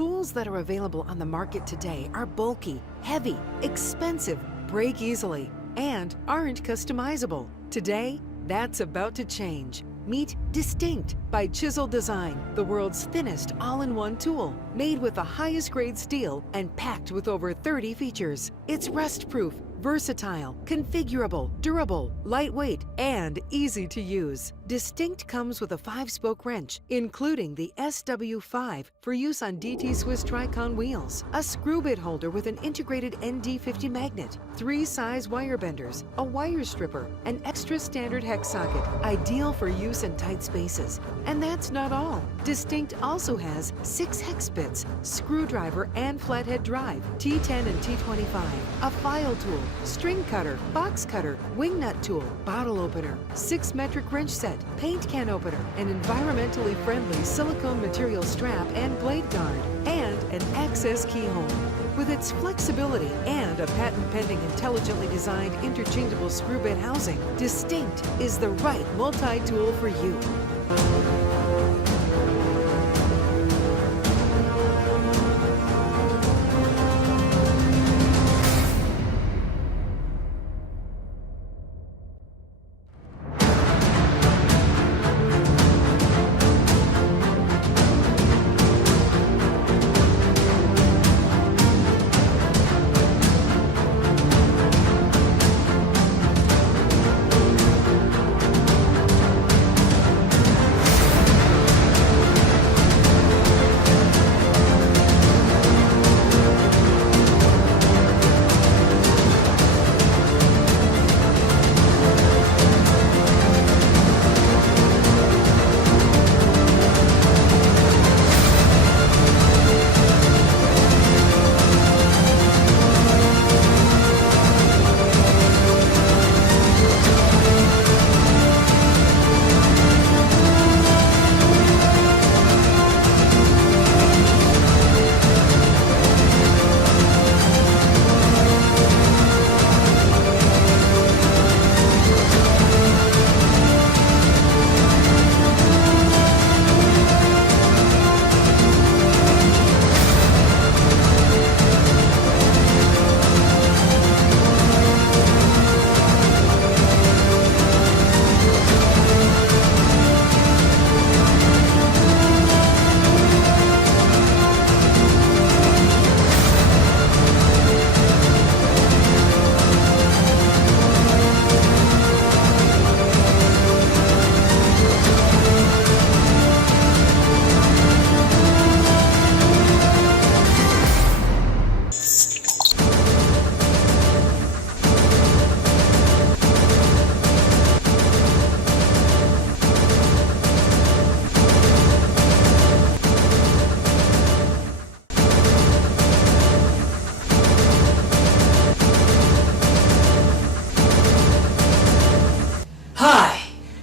tools that are available on the market today are bulky, heavy, expensive, break easily, and aren't customizable. Today, that's about to change. Meet Distinct by ChiseledDesign, the world's thinnest all-in-one tool, made with the highest grade steel and packed with over 30 features. It's rust-proof, versatile, configurable, durable, lightweight, and easy to use. Distinct comes with a 5-spoke wrench, including the SW5 for use on DT Swiss Tricon wheels, a screw bit holder with an integrated ND50 magnet, 3 size wire benders, a wire stripper, an extra standard hex socket, ideal for use in tight spaces. And that's not all. Distinct also has 6 hex bits, screwdriver and flathead drive, T10 and T25, a file tool, string cutter, box cutter, wing nut tool, bottle opener, 6 metric wrench set, paint can opener, an environmentally friendly silicone material strap and blade guard, and an access keyhole. With its flexibility and a patent-pending intelligently designed interchangeable screw bit housing, Distinct is the right multi-tool for you.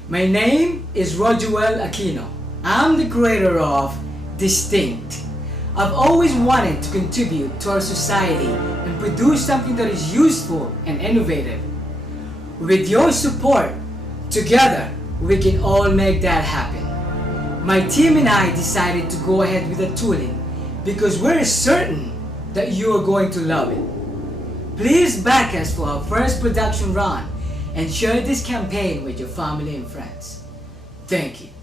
My name is Rojuel Aquino. I'm the creator of Distinct. I've always wanted to contribute to our society and produce something that is useful and innovative. With your support, together we can all make that happen. My team and I decided to go ahead with the tooling because we're certain that you are going to love it. Please back us for our first production run and share this campaign with your family and friends. Thank you.